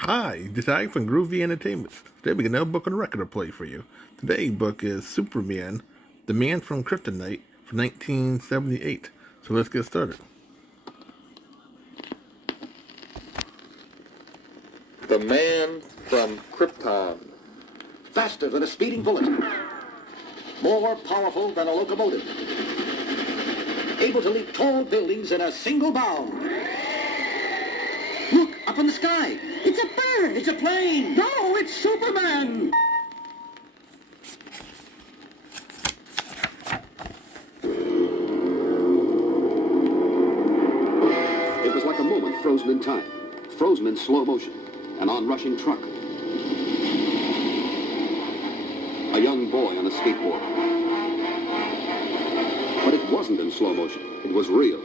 Hi, this is Ike from Groovy Entertainment. Today we got another book on the record to play for you. Today's book is Superman, The Man from Kryptonite from 1978. So let's get started. The Man from Krypton. Faster than a speeding bullet. More powerful than a locomotive. Able to leap tall buildings in a single bound. Look, up in the sky. It's a bird. It's a plane. No, it's Superman. It was like a moment frozen in time. Frozen in slow motion. An onrushing truck. A young boy on a skateboard. But it wasn't in slow motion. It was real.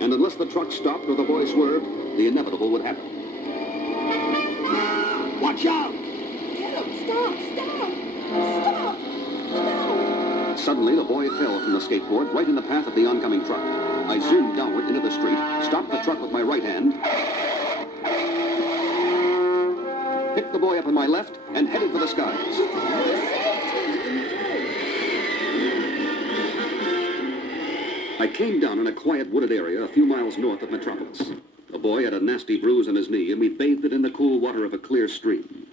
And unless the truck stopped or the boy swerved, the inevitable would happen. Watch out! Stop! Stop! Stop! No! Suddenly, the boy fell from the skateboard right in the path of the oncoming truck. I zoomed downward into the street, stopped the truck with my right hand, picked the boy up on my left, and headed for the skies. I came down in a quiet wooded area a few miles north of Metropolis. The boy had a nasty bruise on his knee, and we bathed it in the cool water of a clear stream.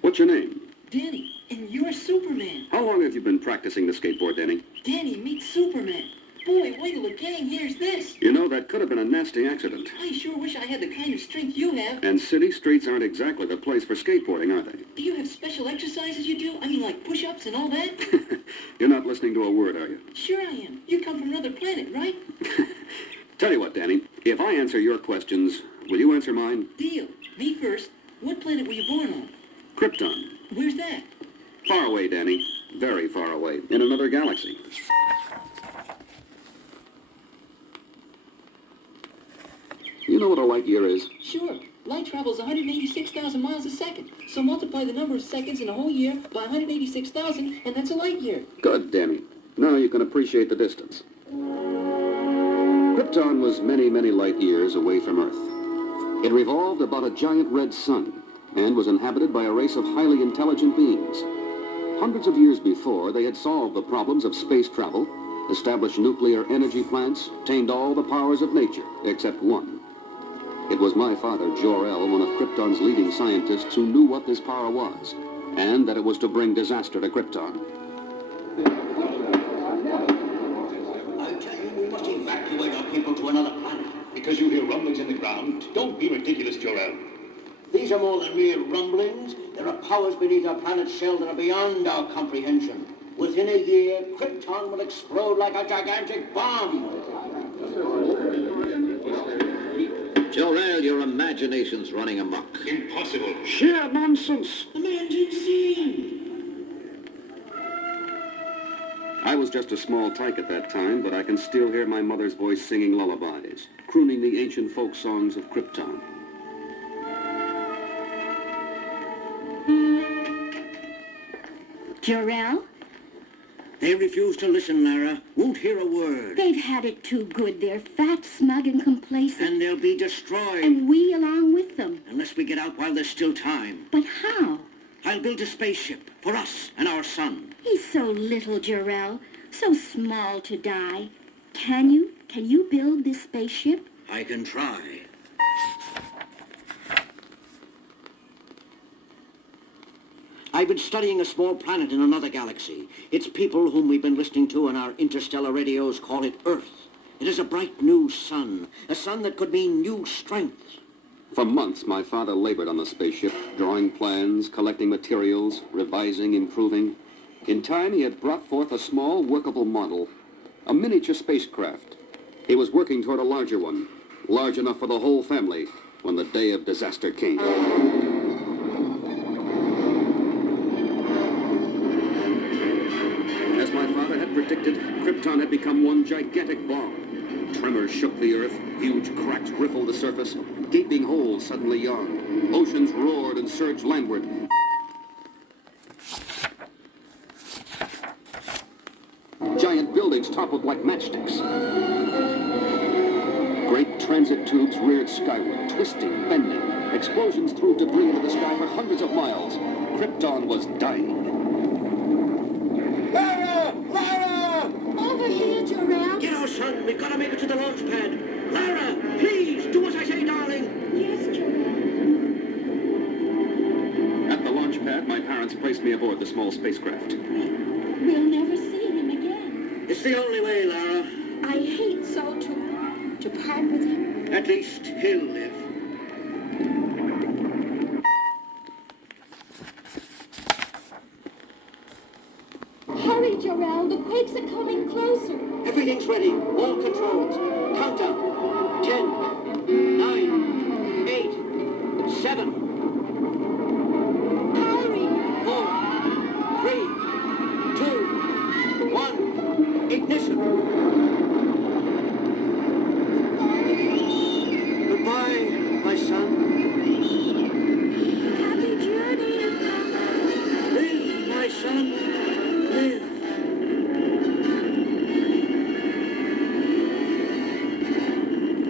What's your name? Danny, and you're Superman. How long have you been practicing the skateboard, Danny? Danny, meet Superman. Boy, wait till the gang hears this. You know, that could have been a nasty accident. I sure wish I had the kind of strength you have. And city streets aren't exactly the place for skateboarding, are they? Do you have special exercises you do? I mean, like push-ups and all that? You're not listening to a word, are you? Sure I am. You come from another planet, right? Tell you what, Danny, if I answer your questions, will you answer mine? Deal. Me first. What planet were you born on? Krypton. Where's that? Far away, Danny. Very far away. In another galaxy. You know what a light year is? Sure. Light travels 186,000 miles a second. So multiply the number of seconds in a whole year by 186,000, and that's a light year. Good, Danny. Now you can appreciate the distance. Krypton was many, many light years away from Earth. It revolved about a giant red sun and was inhabited by a race of highly intelligent beings. Hundreds of years before, they had solved the problems of space travel, established nuclear energy plants, tamed all the powers of nature, except one. It was my father, Jor-El, one of Krypton's leading scientists, who knew what this power was, and that it was to bring disaster to Krypton. I tell you, we must evacuate our people to another planet. Because you hear rumblings in the ground? Don't be ridiculous, Jor-El. These are more than mere rumblings. There are powers beneath our planet's shell that are beyond our comprehension. Within a year, Krypton will explode like a gigantic bomb. Jor-El, your imagination's running amok. Impossible. Sheer nonsense. The man's insane. I was just a small tyke at that time, but I can still hear my mother's voice singing lullabies, crooning the ancient folk songs of Krypton. Jor-El, They refuse to listen, Lara. Won't hear a word. they've had it too good. They're fat, smug, and complacent. And they'll be destroyed. And we along with them. Unless we get out while there's still time. But how? I'll build a spaceship for us and our son. He's so little, Jor-El. So small to die. Can you? Can you build this spaceship? I can try. I've been studying a small planet in another galaxy. Its people, whom we've been listening to on our interstellar radios, call it Earth. It is a bright new sun, a sun that could mean new strength. For months, my father labored on the spaceship, drawing plans, collecting materials, revising, improving. In time, he had brought forth a small, workable model, a miniature spacecraft. He was working toward a larger one, large enough for the whole family, when the day of disaster came. As my father had predicted, Krypton had become one gigantic bomb. Tremors shook the earth, huge cracks riffled the surface, gaping holes suddenly yawned. Oceans roared and surged landward. Giant buildings toppled like matchsticks. Great transit tubes reared skyward, twisting, bending, Explosions threw debris into the sky for hundreds of miles. Krypton was dying. Lara! Lara! Over here, Jor-El. You know, son, we've got to make it to the launch pad. Lara, please, do as I say, darling. Yes, Jor-El. At the launch pad, my parents placed me aboard the small spacecraft. We'll never see him again. It's the only way, Lara. I hate so to part with him. At least he'll live. Hurry, Jor-El. The quakes are coming closer. Everything's ready. All controls. Countdown. 10, 9, 8, 7, Hurry. 4, 3, 2, 1. Ignition. Goodbye, my son. Happy journey. Live, my son. Live.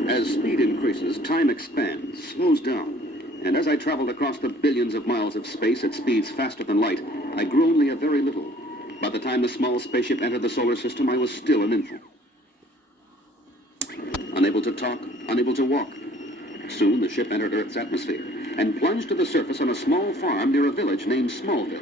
As speed increases, time expands, slows down. And as I traveled across the billions of miles of space at speeds faster than light, I grew only a very little. By the time the small spaceship entered the solar system, I was still an infant. Unable to talk, unable to walk. Soon the ship entered Earth's atmosphere and plunged to the surface on a small farm near a village named Smallville.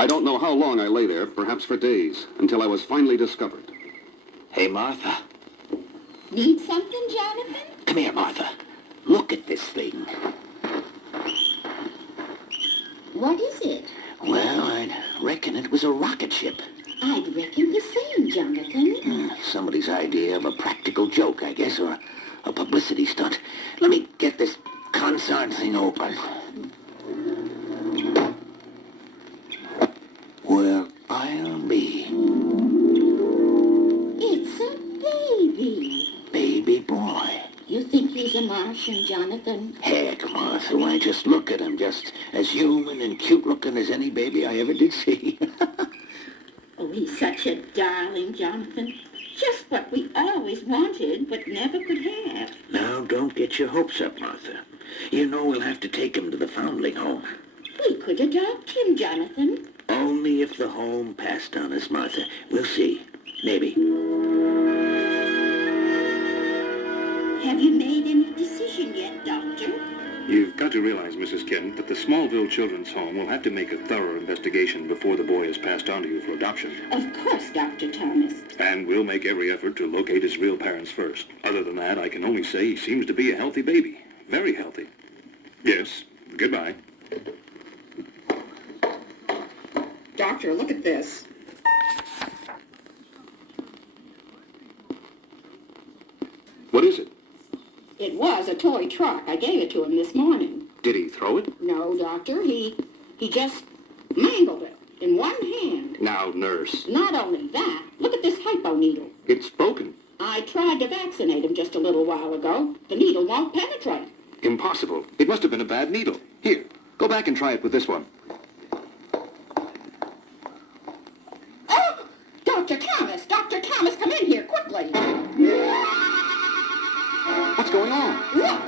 I don't know how long I lay there, perhaps for days, until I was finally discovered. Hey, Martha. Need something, Jonathan? Come here, Martha. Look at this thing. What is it? Well, I'd reckon it was a rocket ship. I'd reckon the same, Jonathan. Somebody's idea of a practical joke, I guess, or a publicity stunt. Let me get this consarn thing open. Well, I'll be. It's a baby. Baby boy. You think he's a Martian, Jonathan? Heck, Martha, why, just look at him. Just as human and cute-looking as any baby I ever did see. Oh, he's such a darling, Jonathan. Just what we always wanted, but never could have. Now, don't get your hopes up, Martha. You know we'll have to take him to the foundling home. We could adopt him, Jonathan. Only if the home passed on us, Martha. We'll see. Maybe. Have you made any decision yet, Doctor? You've got to realize, Mrs. Kent, that the Smallville Children's Home will have to make a thorough investigation before the boy is passed on to you for adoption. Of course, Dr. Thomas. And we'll make every effort to locate his real parents first. Other than that, I can only say he seems to be a healthy baby. Very healthy. Yes. Goodbye. Doctor, look at this. What is it? It was a toy truck. I gave it to him this morning. Did he throw it? No, Doctor, he just mangled it in one hand. Now, nurse. Not only that, look at this hypo needle. It's broken. I tried to vaccinate him just a little while ago. The needle won't penetrate. Impossible. It must have been a bad needle. Here, go back and try it with this one. Oh! Dr. Thomas, come in here quickly. What's going on? Look,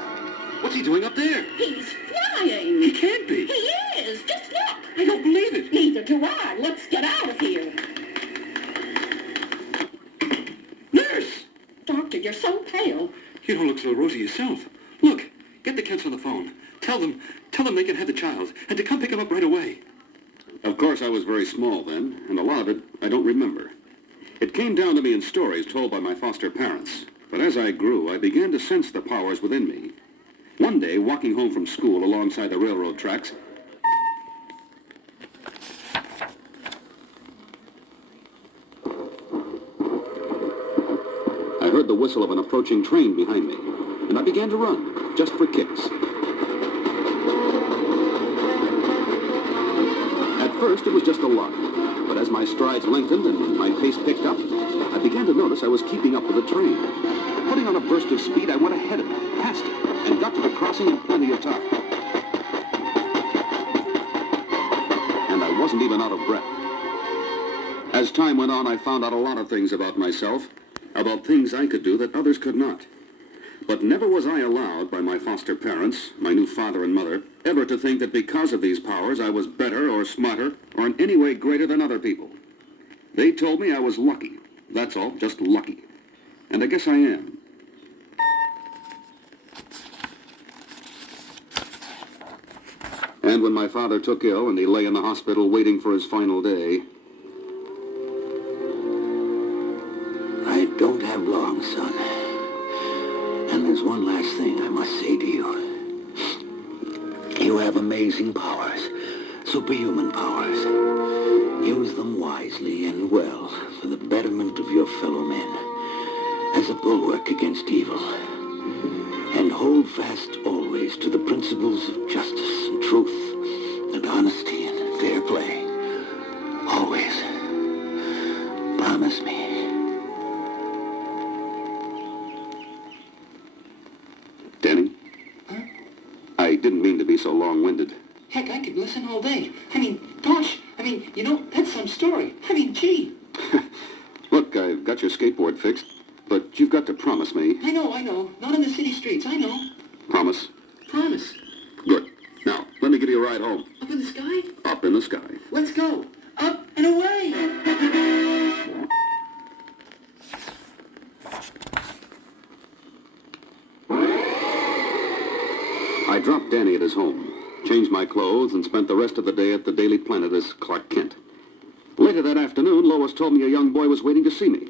What's he doing up there? he's flying. He can't be. He is. Just look. I don't believe it. Neither do I. Let's get out of here. Nurse! Doctor, you're so pale. You don't look so rosy yourself. Look, get the Kents on the phone. Tell them they can have the child, and to come pick him up right away. Of course, I was very small then, and a lot of it I don't remember. It came down to me in stories told by my foster parents. But as I grew, I began to sense the powers within me. One day, walking home from school alongside the railroad tracks, I heard the whistle of an approaching train behind me, and I began to run, just for kicks. At first, it was just a lark, but as my strides lengthened and my pace picked up, I began to notice I was keeping up with the train. Putting on a burst of speed, I went ahead of it, past it, and got to the crossing in plenty of time. And I wasn't even out of breath. As time went on, I found out a lot of things about myself, about things I could do that others could not. But never was I allowed by my foster parents, my new father and mother, ever to think that because of these powers I was better or smarter or in any way greater than other people. They told me I was lucky. That's all, just lucky. And I guess I am. And when my father took ill and he lay in the hospital waiting for his final day, I don't have long, son. And there's one last thing I must say to you. You have amazing powers, superhuman powers. Use them wisely and well for the betterment of your fellow men, as a bulwark against evil. And hold fast always to the principles of justice and truth and honesty and fair play. Always. Promise me. Danny? Huh? I didn't mean to be so long-winded. Heck, I could listen all day. I mean, gosh, you know, that's some story. Gee. Look, I've got your skateboard fixed, but you've got to promise me. I know. Not in the city streets, I know. Promise? Promise. Good. Now, let me give you a ride home. Up in the sky? Up in the sky. Let's go. Up and away. I dropped Danny at his home, changed my clothes, and spent the rest of the day at the Daily Planet as Clark Kent. Later that afternoon, Lois told me a young boy was waiting to see me.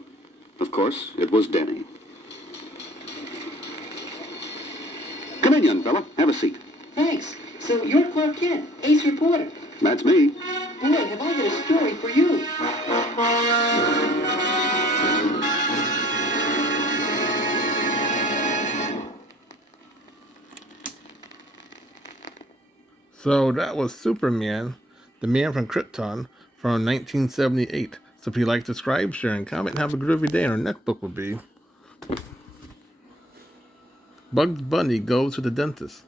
Of course, it was Danny. Come in, young fella. Have a seat. Thanks. So you're Clark Kent, ace reporter. That's me. Boy, have I got a story for you. So that was Superman, the man from Krypton, from 1978. So if you like, subscribe, share, and comment, and have a groovy day. And our next book will be Bugs Bunny Goes to the Dentist.